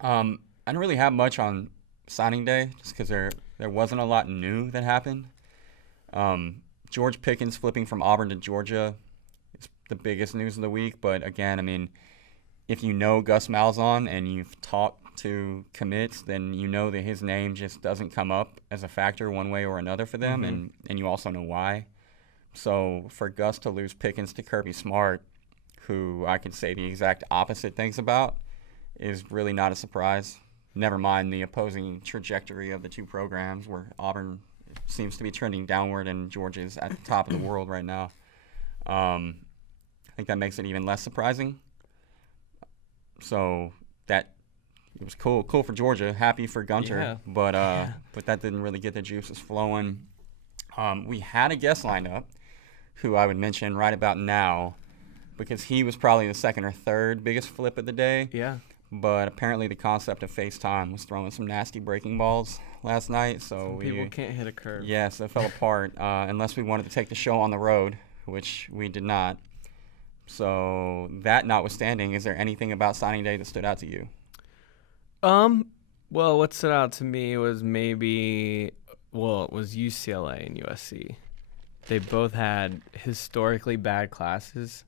I didn't really have much on signing day just because there wasn't a lot new that happened. George Pickens flipping from Auburn to Georgia is the biggest news of the week. But again, I mean, if you know Gus Malzahn and you've talked to commits, then you know that his name just doesn't come up as a factor one way or another for them, and you also know why. So for Gus to lose Pickens to Kirby Smart, who I can say the exact opposite things about, is really not a surprise. Never mind the opposing trajectory of the two programs, where Auburn seems to be trending downward and Georgia's at the top of the world right now. I think that makes it even less surprising. So that it was cool for Georgia, happy for Gunter, but that didn't really get the juices flowing. We had a guest lined up who I would mention right about now because he was probably the second or third biggest flip of the day. Yeah. But apparently the concept of FaceTime was throwing some nasty breaking balls last night. So people can't hit a curve. Yes, it fell apart unless we wanted to take the show on the road, which we did not. So that notwithstanding, is there anything about signing day that stood out to you? Well, what stood out to me was it was UCLA and USC. They both had historically bad classes.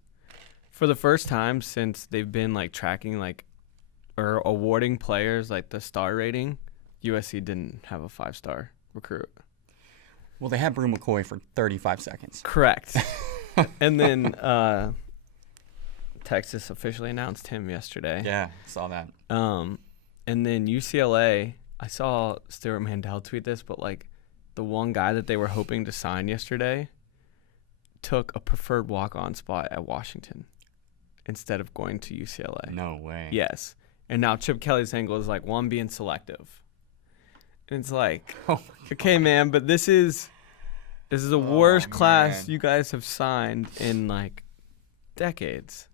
For the first time since they've been tracking or awarding players the star rating, USC didn't have a 5-star recruit. Well, they had Brew McCoy for 35 seconds. Correct. And then Texas officially announced him yesterday. Yeah, saw that. And then UCLA, I saw Stuart Mandel tweet this, but the one guy that they were hoping to sign yesterday took a preferred walk-on spot at Washington instead of going to UCLA. No way. Yes. And now Chip Kelly's angle is I'm being selective. And it's okay, man, but this is the worst class you guys have signed in decades.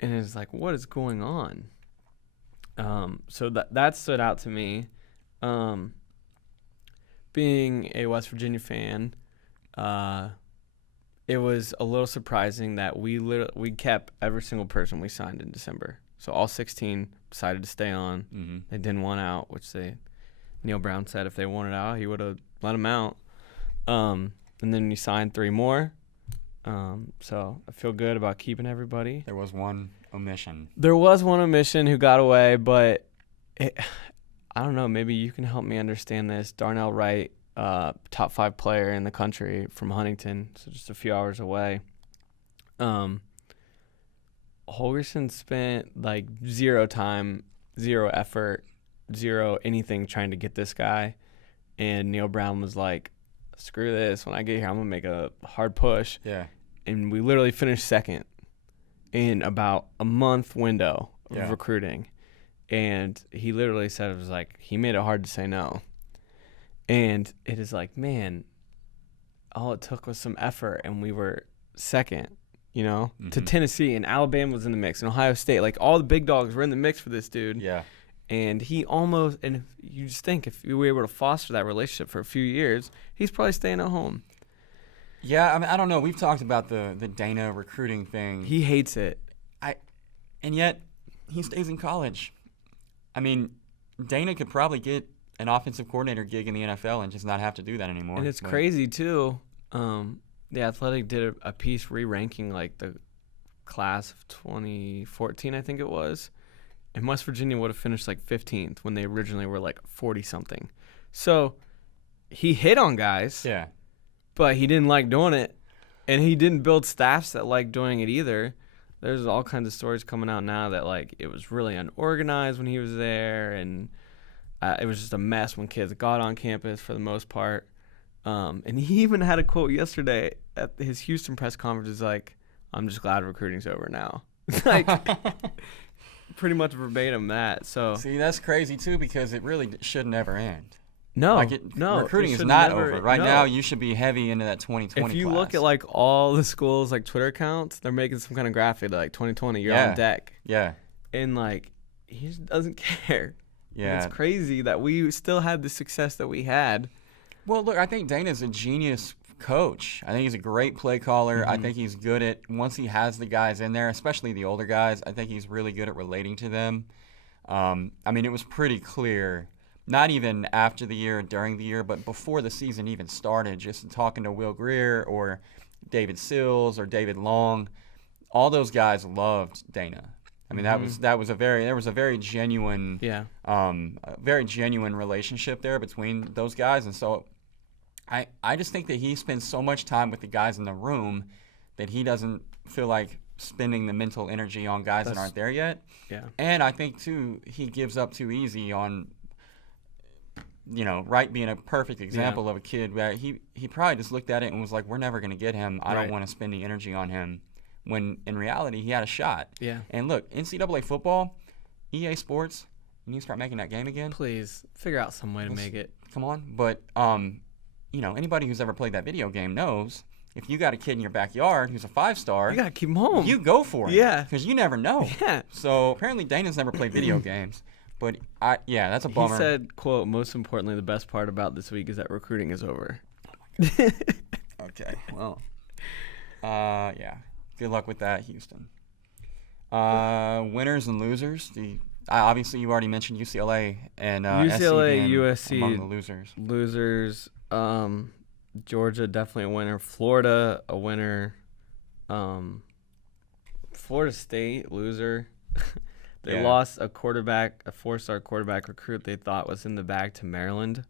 And it's what is going on? So that stood out to me. Being a West Virginia fan, it was a little surprising that we kept every single person we signed in December. So all 16 decided to stay on. Mm-hmm. They didn't want out, which Neil Brown said if they wanted out, he would have let them out. And then you signed 3 more. So I feel good about keeping everybody. There was one omission. There was one omission who got away, but I don't know. Maybe you can help me understand this. Darnell Wright, top 5 player in the country from Huntington, so just a few hours away. Holgerson spent 0 time, 0 effort, 0 anything trying to get this guy, and Neil Brown was like, screw this. When I get here, I'm going to make a hard push. Yeah. And we literally finished second in about a month window of recruiting. And he literally said it was he made it hard to say no. And it is man, all it took was some effort, and we were second, to Tennessee, and Alabama was in the mix, and Ohio State. All the big dogs were in the mix for this dude. Yeah. And he and you just think if we were able to foster that relationship for a few years, he's probably staying at home. Yeah, I mean, I don't know. We've talked about the Dana recruiting thing. He hates it. And yet he stays in college. I mean, Dana could probably get an offensive coordinator gig in the NFL and just not have to do that anymore. And it's crazy too. The Athletic did a piece re-ranking the class of 2014, I think it was. And West Virginia would have finished 15th when they originally were 40-something. So he hit on guys. Yeah. But he didn't like doing it. And he didn't build staffs that liked doing it either. There's all kinds of stories coming out now that it was really unorganized when he was there, and it was just a mess when kids got on campus for the most part. And he even had a quote yesterday at his Houston press conference, I'm just glad recruiting's over now. Pretty much verbatim that. So see, that's crazy too, because it really should never end. No, recruiting is not over. Right now, you should be heavy into that 2020 If you class. look at all the schools' Twitter accounts, they're making some kind of graphic 2020, you're on deck. Yeah. And he just doesn't care. Yeah. And it's crazy that we still had the success that we had. Well, look, I think Dana's a genius coach. I think he's a great play caller. Mm-hmm. I think he's good at, once he has the guys in there, especially the older guys, I think he's really good at relating to them. I mean, it was pretty clear, not even after the year, during the year, but before the season even started, just talking to Will Greer or David Sills or David Long, all those guys loved Dana. I mean, there was a very genuine, very genuine relationship there between those guys, and so I just think that he spends so much time with the guys in the room that he doesn't feel like spending the mental energy on guys that aren't there yet. Yeah. And I think too he gives up too easy on, Wright being a perfect example of a kid where he probably just looked at it and was like, we're never going to get him. I don't want to spend the energy on him. When in reality he had a shot. Yeah. And look, NCAA football, EA Sports, you need to start making that game again. Please figure out some way to make it. Come on. But anybody who's ever played that video game knows if you got a kid in your backyard who's a 5-star, you gotta keep him home. You go for it. Yeah. Because you never know. Yeah. So apparently Dana's never played video games. But that's a bummer. He said, quote, most importantly, the best part about this week is that recruiting is over. Okay. Well. Yeah. Good luck with that, Houston. Winners and losers. Obviously, you already mentioned UCLA and UCLA, SC USC among the losers. Losers. Georgia definitely a winner. Florida a winner. Florida State loser. They lost a 4-star quarterback recruit they thought was in the bag to Maryland.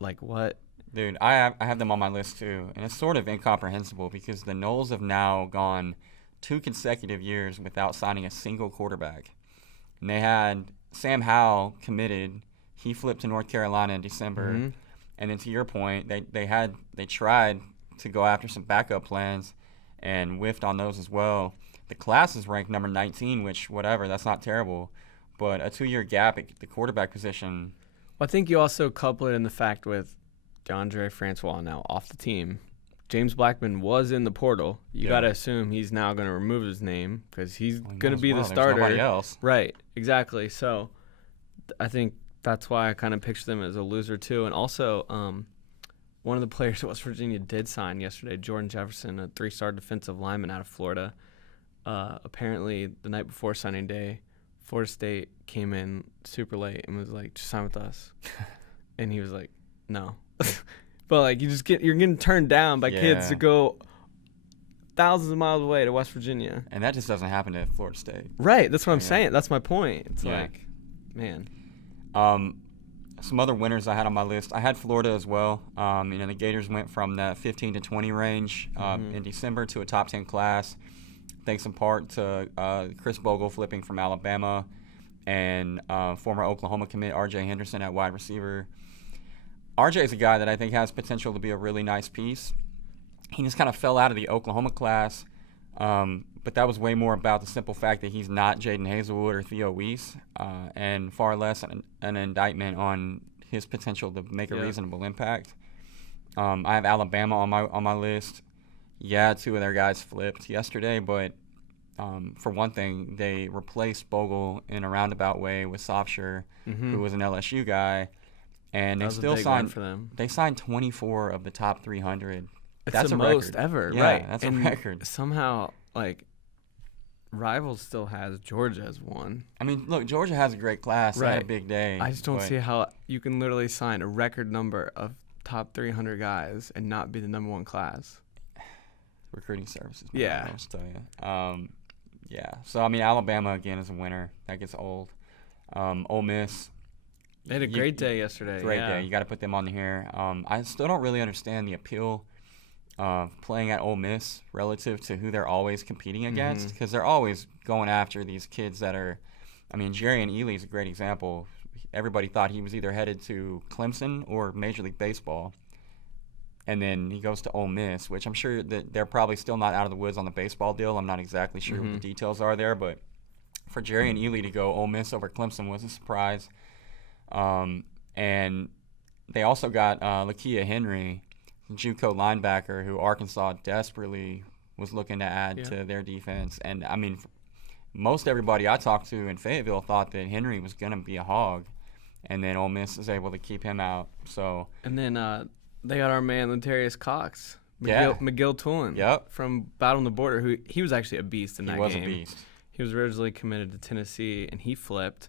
Like what? Dude, I have them on my list too, and it's sort of incomprehensible because the Noles have now gone 2 consecutive years without signing a single quarterback. And they had Sam Howell committed. He flipped to North Carolina in December. And then to your point, they tried to go after some backup plans and whiffed on those as well. The class is ranked number 19, which, whatever, that's not terrible. But a 2-year gap at the quarterback position. Well, I think you also couple it in the fact with DeAndre Francois now off the team. James Blackman was in the portal. You got to assume he's now going to remove his name because he's going to be the starter. There's nobody else. Right, exactly. So I think that's why I kind of picture them as a loser too. And also one of the players at West Virginia did sign yesterday, Jordan Jefferson, a 3-star defensive lineman out of Florida. Apparently the night before signing day, Florida State came in super late and was like, just sign with us. And he was like, no. But like you're getting turned down by kids to go thousands of miles away to West Virginia. And that just doesn't happen at Florida State. Right. That's what I'm saying. That's my point. It's like, man. Some other winners I had on my list. I had Florida as well. The Gators went from that 15 to 20 range in December to a top 10 class, thanks in part to Chris Bogle flipping from Alabama and former Oklahoma commit R.J. Henderson at wide receiver. R.J. is a guy that I think has potential to be a really nice piece. He just kind of fell out of the Oklahoma class, but that was way more about the simple fact that he's not Jaden Hazelwood or Theo Weiss, and far less an indictment on his potential to make a reasonable impact. I have Alabama on my list. Yeah, 2 of their guys flipped yesterday, but for one thing, they replaced Bogle in a roundabout way with Sofshire, who was an LSU guy, and they still signed for them. They signed 24 of the top 300. That's the most ever, right? That's a record. Somehow, like, Rivals still has Georgia as one. I mean, look, Georgia has a great class. Right. They had a big day. I just don't see how you can literally sign a record number of top 300 guys and not be the number 1 class. Recruiting services. Yeah. I'll just tell you. Yeah. So, I mean, Alabama, again, is a winner. That gets old. Ole Miss. They had a great day yesterday. Great day. You got to put them on here. I still don't really understand the appeal of playing at Ole Miss relative to who they're always competing against, because they're always going after these kids that are – I mean, Jerrion Ely is a great example. Everybody thought he was either headed to Clemson or Major League Baseball. And then he goes to Ole Miss, which I'm sure that they're probably still not out of the woods on the baseball deal. I'm not exactly sure what the details are there, but for Jerrion Ely to go Ole Miss over Clemson was a surprise. And they also got Lakia Henry, JUCO linebacker, who Arkansas desperately was looking to add to their defense. And, I mean, most everybody I talked to in Fayetteville thought that Henry was going to be a hog, and then Ole Miss was able to keep him out. So and then they got our man Latarius Cox, McGill Tulin, from Battle on the Border, who he was actually a beast in that game. He was a beast. He was originally committed to Tennessee, and he flipped.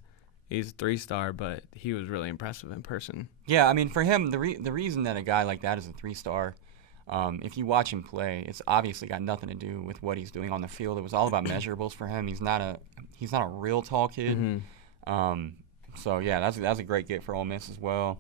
He's a 3-star, but he was really impressive in person. Yeah, I mean, for him, the reason that a guy like that is a 3-star, if you watch him play, it's obviously got nothing to do with what he's doing on the field. It was all about measurables for him. He's not a real tall kid. Mm-hmm. So yeah, that's a great get for Ole Miss as well.